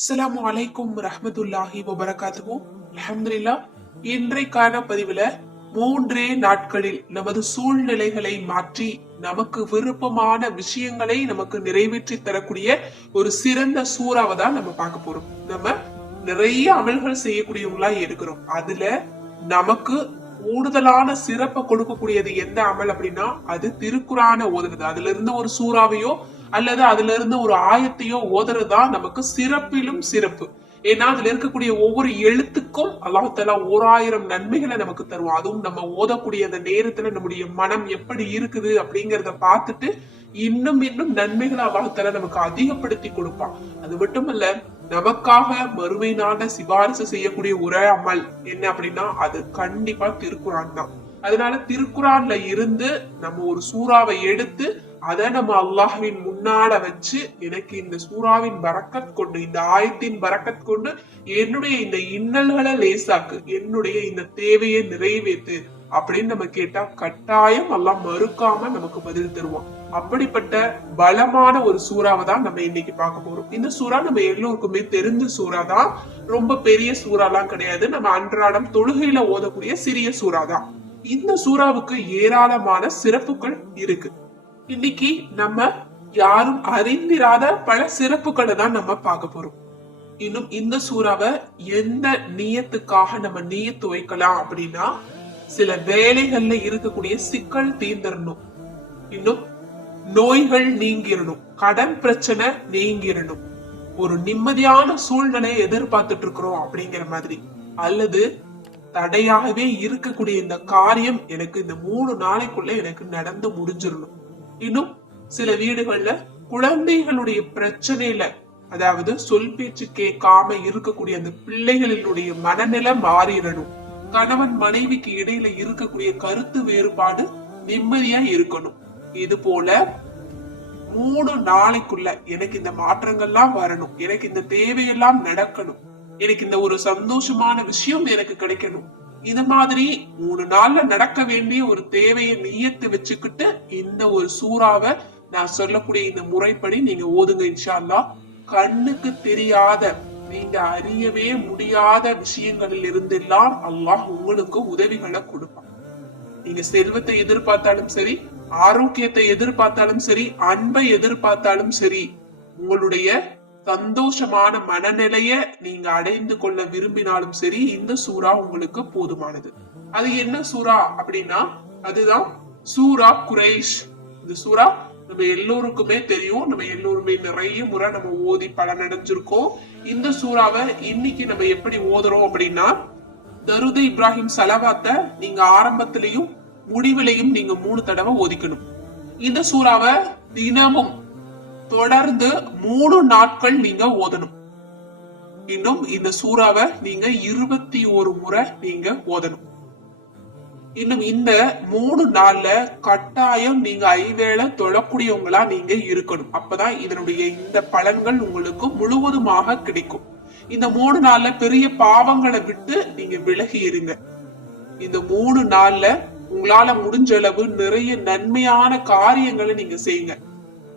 அஸ்லாம் வலைக்கும் ரஹமதுல்லாஹி வபரகாத்துஹு. அல்ஹம்துலில்லா இன்றைக்கான பதிவுல மூன்றே நாட்களில் நமது சூழ்நிலைகளை மாற்றி நமக்கு விருப்பமான விஷயங்களை நமக்கு நிறைவேற்றி தரக்கூடிய ஒரு சிறந்த சூறாவை தான் நம்ம பார்க்க போறோம். நம்ம நிறைய அமல்கள் செய்யக்கூடியவங்களா இருக்கிறோம். அதுல நமக்கு கூடுதலான சிறப்பை கொடுக்கக்கூடியது எந்த அமல் அப்படின்னா அது திருக்குறான ஓதுறது அதுல இருந்து ஒரு சூறாவையோ அல்லது அதுல இருந்து ஒரு ஆயத்தையோ ஓதுறதுதான் நமக்கு சிறப்பிலும் சிறப்பு. ஏன்னா அதுல இருக்கக்கூடிய ஒவ்வொரு எழுத்துக்கும் அல்லாஹால ஓராயிரம் நன்மைகளை நமக்கு தருவோம் அதுவும் நம்ம ஓதக்கூடிய அந்த நேரத்துல நம்முடைய மனம் எப்படி இருக்குது அப்படிங்கறத பார்த்துட்டு இன்னும் இன்னும் நன்மைகளை அல்லாஹால நமக்கு அதிகப்படுத்தி கொடுப்பான். அது மட்டுமல்ல நமக்காக மறுமை சிபாரிசு செய்யக்கூடிய ஒரே அமல் என்ன அப்படின்னா அது கண்டிப்பா திருக்குறான் தான். அதனால திருக்குறான்ல இருந்து நம்ம ஒரு சூறாவை எடுத்து அதை நம்ம அல்லாஹ்வின் முன்னால வச்சு எனக்கு இந்த சூறாவின் பறக்கத் கொண்டு இந்த ஆயத்தின் பறக்கத் கொண்டு என்னுடைய இந்த இன்னல்களை லேசாக்கு என்னுடைய இந்த தேவையை நிறைவேத்து அப்படின்னு நம்ம கேட்டா கட்டாயம் எல்லாம் மறுக்காம நமக்கு பதில் தருவான். அப்படிப்பட்ட பலமான ஒரு சூறாவை தான் நம்ம இன்னைக்கு பார்க்க போறோம். இந்த சூறா நம்ம எல்லோருக்குமே தெரிஞ்ச சூறா தான். ரொம்ப பெரிய சூறாலாம் கிடையாது. நம்ம அன்றாடம் தொழுகையில ஓதக்கூடிய சிறிய சூறா தான். இந்த சூறாவுக்கு ஏராளமான சிறப்புகள் இருக்கு. இன்னைக்கு நம்ம யாரும் அறிந்திராத பல சிறப்புகளை தான் நம்ம பார்க்க போறோம். இன்னும் இந்த சூறாவை எந்த நீயத்துக்காக நம்ம நீயத்து வைக்கலாம் அப்படின்னா சில வேலைகள்ல இருக்கக்கூடிய சிக்கல் தீர்ந்துடணும் இன்னும் நோய்கள் நீங்கிடணும் கடன் பிரச்சனை நீங்கிடணும் ஒரு நிம்மதியான சூழ்நிலையை எதிர்பார்த்துட்டு இருக்கிறோம் அப்படிங்கிற மாதிரி. அல்லது தடையாகவே இருக்கக்கூடிய இந்த காரியம் எனக்கு இந்த மூணு நாளைக்குள்ள எனக்கு நடந்து முடிஞ்சிடணும் இன்னும் சில வீடுகள்ல குழந்தைகளுடைய பிரச்சனையில அதாவது சொல் பேச்சு கேட்காம இருக்கக்கூடிய அந்த பிள்ளைகளினுடைய மனநிலை மாறிடணும். கணவன் மனைவிக்கு இடையில இருக்கக்கூடிய கருத்து வேறுபாடு நிம்மதியா இருக்கணும். இது போல மூணு நாளைக்குள்ள எனக்கு இந்த மாற்றங்கள்லாம் வரணும். எனக்கு இந்த தேவையெல்லாம் நடக்கணும். எனக்கு இந்த ஒரு சந்தோஷமான விஷயம் எனக்கு கிடைக்கணும். இது மாதிரி மூணு நாள்ல நடக்க வேண்டிய ஒரு தேவையை நீயத்து வச்சுக்கிட்டு இந்த ஒரு சூறாவை நான் சொல்லக்கூடிய இந்த முறைப்படி நீங்க ஓதுங்க இன்ஷா அல்லாஹ் கண்ணுக்கு தெரியாத நீங்க அறியவே முடியாத விஷயங்களில் இருந்தெல்லாம் அல்லாஹ் உங்களுக்கு உதவிகளை கொடுப்பான். நீங்க செல்வத்தை எதிர்பார்த்தாலும் சரி ஆரோக்கியத்தை எதிர்பார்த்தாலும் சரி அன்பை எதிர்பார்த்தாலும் சரி உங்களுடைய சந்தோஷமான மனநிலைய நீங்க அடைந்து கொள்ள விரும்பினாலும் சரி இந்த சூறா உங்களுக்கு போதுமானது. அது என்ன சூறா அப்படின்னா அதுதான் சூரா குரேஷ். இந்த சூறா நம்ம எல்லோருக்குமே தெரியும். நம்ம எல்லோருமே நிறைய முறை நம்ம ஓதி பலனடைஞ்சிருக்கோம் இந்த சூறாவை இன்னைக்கு நம்ம எப்படி ஓதுறோம் அப்படின்னா தருது இப்ராஹிம் சலவாத்த நீங்க ஆரம்பத்திலையும் முடிவிலையும் நீங்க மூணு தடவை ஒதுக்கணும் இந்த சூறாவை தினமும் தொடர்ந்து மூணு நாட்கள் நீங்க ஓதணும். இன்னும் இந்த சூறாவை நீங்க இருபத்தி ஒரு முறை நீங்க ஓதணும். இன்னும் இந்த மூணு நாள்ல கட்டாயம் நீங்க ஐவேளை தொழக்கூடியவங்களா நீங்க இருக்கணும். அப்பதான் இதனுடைய இந்த பலன்கள் உங்களுக்கு முழுவதுமாக கிடைக்கும். இந்த மூணு நாள்ல பெரிய பாவங்களை விட்டு நீங்க விலகி இருங்க. இந்த மூணு நாள்ல உங்களால முடிஞ்ச அளவு நிறைய நன்மையான காரியங்களை நீங்க செய்யுங்க.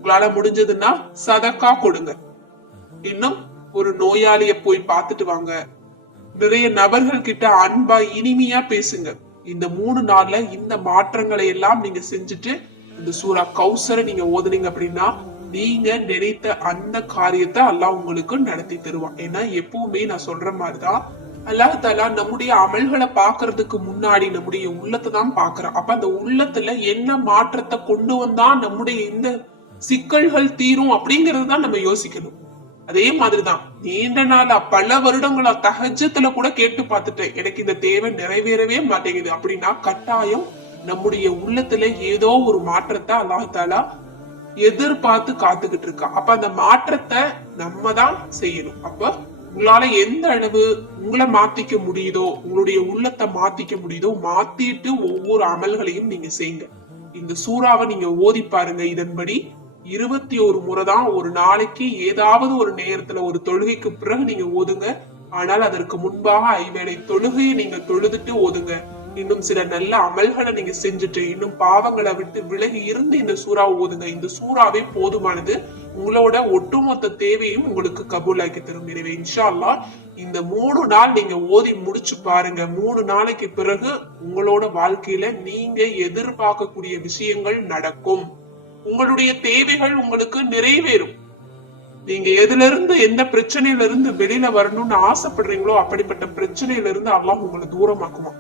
உங்களால முடிஞ்சதுன்னா சதக்கா கொடுங்க. இன்னும் ஒரு நோயாளிய போய் பார்த்துட்டு வாங்க. நிறைய நபர்கள் கிட்ட அன்பா இனிமையா பேசுங்க. இந்த மூணு நாள்ல இந்த மாற்றங்களை எல்லாம் நீங்க செஞ்சுட்டு இந்த சூரா கௌசரை நீங்க ஓதுனீங்க அப்படின்னா நீங்க நினைத்த அந்த காரியத்தை அல்லாஹ் உங்களுக்கு நடத்தி தருவான். ஏன்னா எப்பவுமே நான் சொல்ற மாதிரிதான் அல்லாஹ் தாலா நம்முடைய அமல்களை பாக்குறதுக்கு முன்னாடி நம்முடைய உள்ளத்தை தான் பாக்குறான் அப்ப அந்த உள்ளத்துல என்ன மாற்றத்தை கொண்டு வந்தா நம்முடைய இந்த சிக்கல்கள் தீரும் அப்படிங்கிறது தான் நம்ம யோசிக்கணும். அதே மாதிரிதான் நீண்ட நாளா பல வருடங்களா தகஜத்துல கூட கேட்டு பார்த்துட்டேன். எனக்கு இந்த தேவை நிறைவேறவே மாட்டேங்குது. அப்படின்னா கட்டாயம் நம்முடைய உள்ளத்துல ஏதோ ஒரு மாற்றத்தை அல்லாஹாலா எதிர்பார்த்து காத்துக்கிட்டு இருக்கா. அப்ப அந்த மாற்றத்தை நம்ம தான் செய்யணும். அப்ப உங்களால எந்த அளவு உங்களை மாத்திக்க முடியுதோ உங்களுடைய உள்ளத்தை மாத்திக்க முடியுதோ மாத்திட்டு ஒவ்வொரு அமல்களையும் நீங்க செய்யுங்க இந்த சூறாவை நீங்க ஓதி பாருங்க. இதன்படி இருபத்தி ஒரு முறை தான் ஒரு நாளைக்கு ஏதாவது ஒரு நேரத்துல ஒரு தொழுகைக்கு பிறகு நீங்க ஓதுங்க. ஆனால் அதற்கு முன்பாக ஐவேளை தொழுகையை நீங்க தொழுதுட்டு ஓதுங்க. இன்னும் சில நல்ல அமல்களை நீங்க செஞ்சுட்டு இன்னும் பாவங்களை விட்டு விலகி இருந்து இந்த சூறா ஓதுங்க. இந்த சூறாவே போதுமானது. உங்களோட ஒட்டுமொத்த தேவையும் உங்களுக்கு கபூலாக்கி தரும். எனவே இன்ஷா அல்லாஹ் இந்த மூணு நாள் நீங்க ஓதி முடிச்சு பாருங்க. மூணு நாளைக்கு பிறகு உங்களோட வாழ்க்கையில நீங்க எதிர்பார்க்கக்கூடிய விஷயங்கள் நடக்கும். உங்களுடைய தேவைகள் உங்களுக்கு நிறைவேறும். நீங்க எதுல இருந்து எந்த பிரச்சனையில இருந்து வெளியில வரணும்னு ஆசைப்படுறீங்களோ அப்படிப்பட்ட பிரச்சனையில இருந்து அல்லாஹ் உங்களை தூரமாக்குவான்.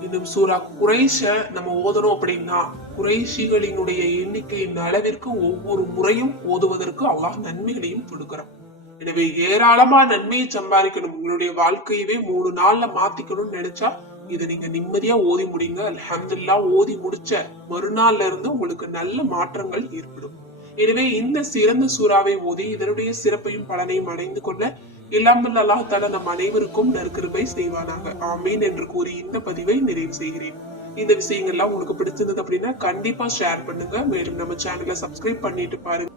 இன்னும் சூரா குறைஷ நம்ம ஓதணும் அப்படின்னா குறைஷிகளினுடைய எண்ணிக்கையின் அளவிற்கு ஒவ்வொரு முறையும் ஓதுவதற்கு அல்லாஹ் நன்மைகளையும் கொடுக்கிறான். எனவே ஏராளமா நன்மையை சம்பாதிக்கணும். உங்களுடைய வாழ்க்கையவே மூணு நாள்ல மாத்திக்கணும்னு நினைச்சா இதை நீங்க நிம்மதியா ஓதி முடிங்க. அலமதுல்லா ஓதி முடிச்ச மறுநாள்ல இருந்து உங்களுக்கு நல்ல மாற்றங்கள் ஏற்படும். எனவே இந்த சிறந்த சூறாவை ஓதி இதனுடைய சிறப்பையும் பலனையும் அடைந்து கொள்ள இல்லாமல் அல்லாஹ் தாலா நம் அனைவருக்கும் நற்கிருபை செய்வானாக. ஆமீன் என்று கூறி இந்த பதிவை நிறைவு செய்கிறேன். இந்த விஷயங்கள்லாம் உங்களுக்கு பிடிச்சிருந்தது அப்படின்னா கண்டிப்பா ஷேர் பண்ணுங்க. மேலும் நம்ம சேனலை சப்ஸ்கிரைப் பண்ணிட்டு பாருங்க.